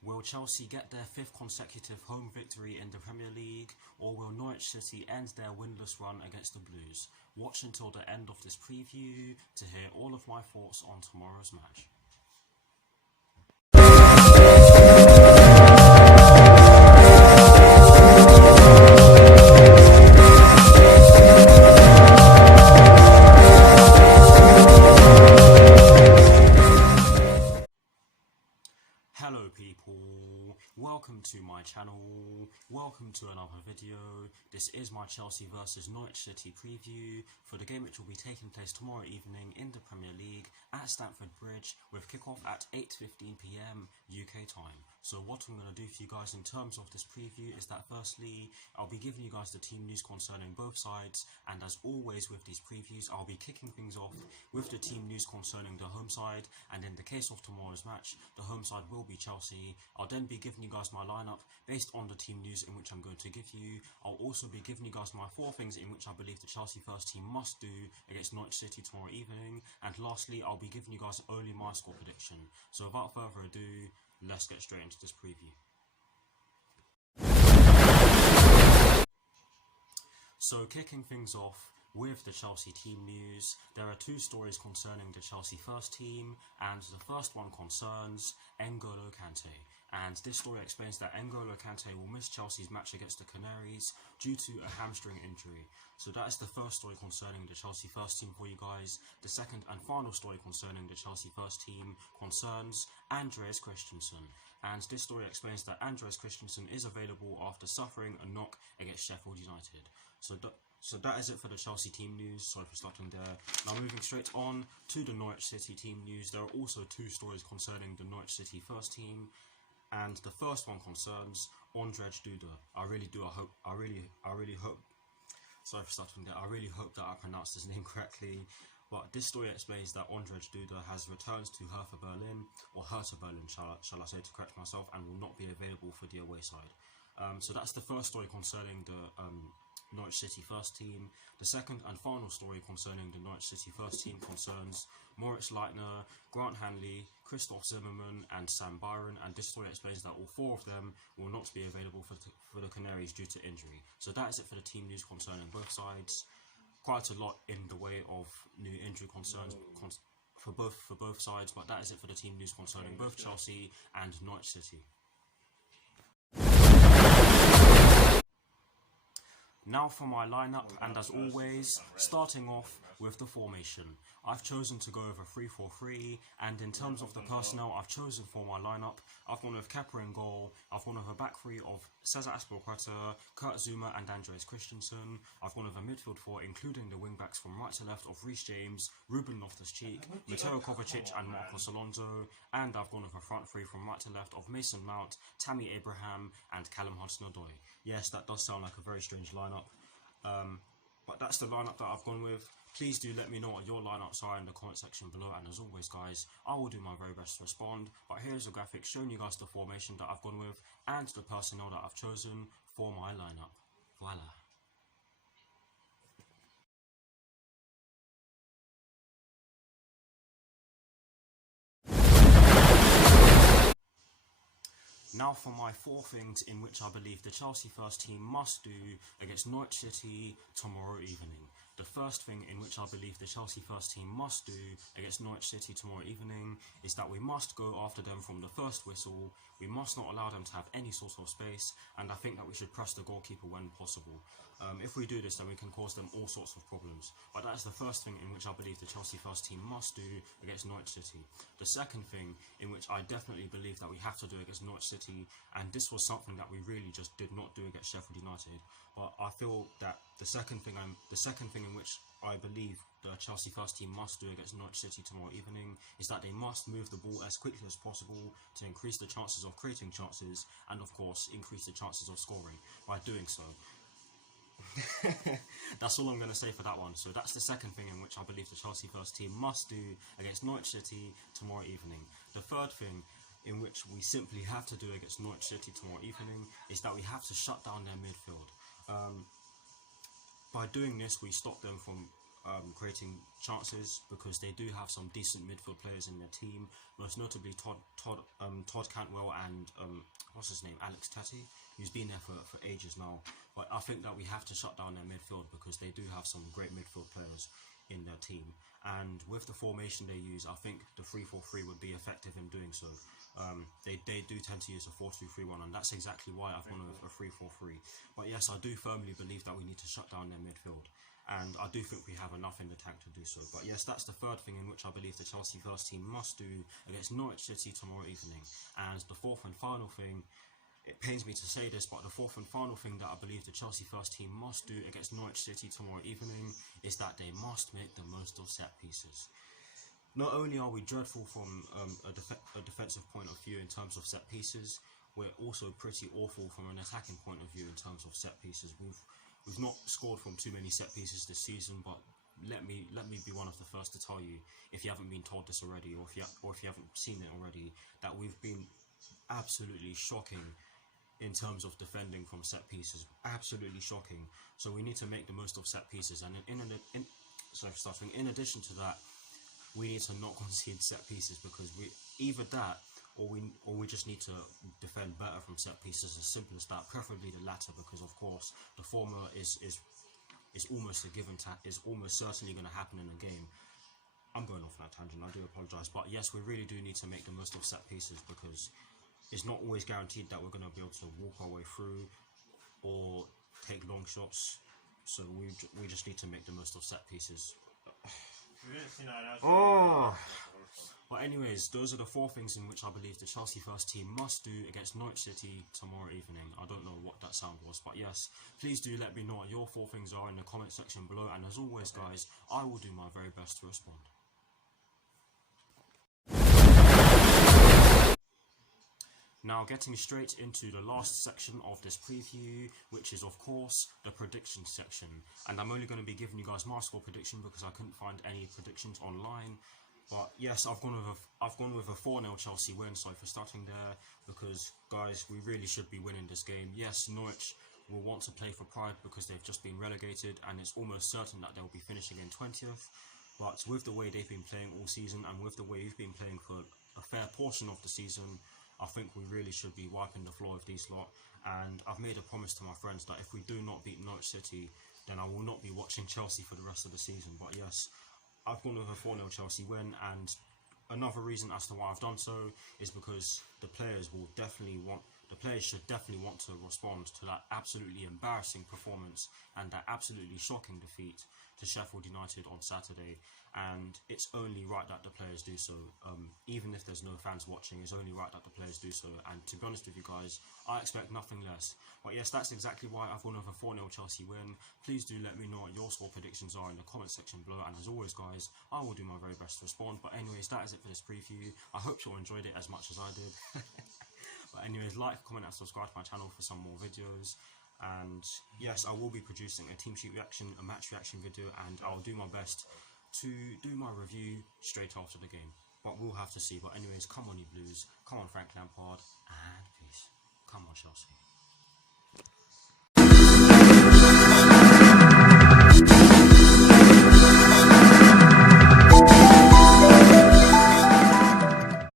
Will Chelsea get their 5th consecutive home victory in the Premier League, or will Norwich City end their winless run against the Blues? Watch until the end of this preview to hear all of my thoughts on tomorrow's match. Hello people, welcome to my channel, welcome to another video. This is my Chelsea vs Norwich City preview for the game which will be taking place tomorrow evening in the Premier League at Stamford Bridge with kickoff at 8:15 PM UK time. So what I'm going to do for you guys in terms of this preview is that firstly, I'll be giving you guys the team news concerning both sides, and as always with these previews, I'll be kicking things off with the team news concerning the home side, and in the case of tomorrow's match, the home side will be Chelsea. I'll then be giving you guys my lineup based on the team news in which I'm going to give you. I'll also be giving you guys my 4 things in which I believe the Chelsea first team must do against Norwich City tomorrow evening, and lastly, I'll be giving you guys only my score prediction. So without further ado, let's get straight into this preview. So kicking things off with the Chelsea team news, there are 2 stories concerning the Chelsea first team, and the first one concerns N'Golo Kante. And this story explains that N'Golo Kante will miss Chelsea's match against the Canaries due to a hamstring injury. So that is the first story concerning the Chelsea first team for you guys. The second and final story concerning the Chelsea first team concerns Andreas Christensen. And this story explains that Andreas Christensen is available after suffering a knock against Sheffield United. So that is it for the Chelsea team news. Sorry for starting there. Now moving straight on to the Norwich City team news. There are also 2 stories concerning the Norwich City first team, and the first one concerns Ondrej Duda. I really hope. Sorry for starting there. I really hope that I pronounced his name correctly. But this story explains that Ondrej Duda has returned to Hertha Berlin, or Hertha Berlin, shall I say to correct myself, and will not be available for the away side. So that's the first story concerning the Norwich City first team. The second and final story concerning the Norwich City first team concerns Moritz Leitner, Grant Hanley, Christoph Zimmermann and Sam Byron, and this story explains that all 4 of them will not be available for the Canaries due to injury. So that is it for the team news concerning both sides. Quite a lot in the way of new injury concerns for both sides, but that is it for the team news concerning both Chelsea and Norwich City. Now for my lineup, and as always, starting off with the formation. I've chosen to go over 3-4-3, and in terms of the personnel I've chosen for my lineup, I've gone with Kepa in goal. I've gone with a back 3 of Cesar Azpilicueta, Kurt Zuma and Andreas Christensen. I've gone with a midfield 4 including the wing-backs from right to left of Reece James, Ruben Loftus-Cheek, Mateo Kovacic and Marcos Alonso, and I've gone with a front 3 from right to left of Mason Mount, Tammy Abraham and Callum Hudson-Odoi. Yes, that does sound like a very strange lineup, but that's the lineup that I've gone with. Please do let me know what your lineups are in the comment section below, and as always guys, I will do my very best to respond. But here's a graphic showing you guys the formation that I've gone with and the personnel that I've chosen for my lineup. Voila. Now for my 4 things in which I believe the Chelsea first team must do against Norwich City tomorrow evening. The first thing in which I believe the Chelsea first team must do against Norwich City tomorrow evening is that we must go after them from the first whistle. We must not allow them to have any sort of space, and I think that we should press the goalkeeper when possible. If we do this, then we can cause them all sorts of problems. But that is the first thing in which I believe the Chelsea first team must do against Norwich City. The second thing in which I definitely believe that we have to do against Norwich City, and this was something that we really just did not do against Sheffield United, but I feel that the second thing in which I believe the Chelsea first team must do against Norwich City tomorrow evening is that they must move the ball as quickly as possible to increase the chances of creating chances, and of course increase the chances of scoring by doing so. That's all I'm going to say for that one. So that's the second thing in which I believe the Chelsea first team must do against Norwich City tomorrow evening. The third thing in which we simply have to do against Norwich City tomorrow evening is that we have to shut down their midfield. By doing this, we stop them from creating chances, because they do have some decent midfield players in their team, most notably Todd Cantwell and what's his name, Alex Teti, who's been there for ages now. But I think that we have to shut down their midfield because they do have some great midfield players in their team. And with the formation they use, I think the 3-4-3 would be effective in doing so. They do tend to use a 4-2-3-1, and that's exactly why I've gone with a 3-4-3. But yes, I do firmly believe that we need to shut down their midfield, and I do think we have enough in the tank to do so. But yes, that's the third thing in which I believe the Chelsea first team must do against Norwich City tomorrow evening. And the fourth and final thing, it pains me to say this, but the fourth and final thing that I believe the Chelsea first team must do against Norwich City tomorrow evening is that they must make the most of set pieces. Not only are we dreadful from a defensive point of view in terms of set pieces, we're also pretty awful from an attacking point of view in terms of set pieces. We've not scored from too many set pieces this season, but let me be one of the first to tell you, if you haven't been told this already, or if you haven't seen it already, that we've been absolutely shocking in terms of defending from set pieces. Absolutely shocking. So we need to make the most of set pieces, and in addition to that, we need to not concede set pieces, because we either that or we just need to defend better from set pieces. As simple as that. Preferably the latter, because of course the former is almost a given. Is almost certainly going to happen in a game. I'm going off on that tangent. I do apologise, but yes, we really do need to make the most of set pieces, because it's not always guaranteed that we're going to be able to walk our way through or take long shots. So we just need to make the most of set pieces. But anyways, those are the four things in which I believe the Chelsea first team must do against Norwich City tomorrow evening. I don't know what that sound was, but yes, please do let me know what your four things are in the comment section below, and as always guys, I will do my very best to respond. Now, getting straight into the last section of this preview, which is of course the prediction section, and I'm only going to be giving you guys my score prediction because I couldn't find any predictions online. But yes, I've gone with a 4-0 Chelsea win. So for starting there, because guys, we really should be winning this game. Yes, Norwich will want to play for pride because they've just been relegated, and it's almost certain that they'll be finishing in 20th. But with the way they've been playing all season, and with the way we've been playing for a fair portion of the season, I think we really should be wiping the floor with these lot. And I've made a promise to my friends that if we do not beat Norwich City, then I will not be watching Chelsea for the rest of the season. But yes, I've gone with a 4-0 Chelsea win, and another reason as to why I've done so is because the players should definitely want to respond to that absolutely embarrassing performance and that absolutely shocking defeat to Sheffield United on Saturday. And it's only right that the players do so. Even if there's no fans watching, it's only right that the players do so. And to be honest with you guys, I expect nothing less. But yes, that's exactly why I've gone with a 4-0 Chelsea win. Please do let me know what your score predictions are in the comment section below. And as always guys, I will do my very best to respond. But anyways, that is it for this preview. I hope you all enjoyed it as much as I did. But anyways, like, comment and subscribe to my channel for some more videos. And yes, I will be producing a team sheet reaction, a match reaction video, and I'll do my best to do my review straight after the game. But we'll have to see. But anyways, come on you Blues, come on Frank Lampard, and peace. Come on Chelsea.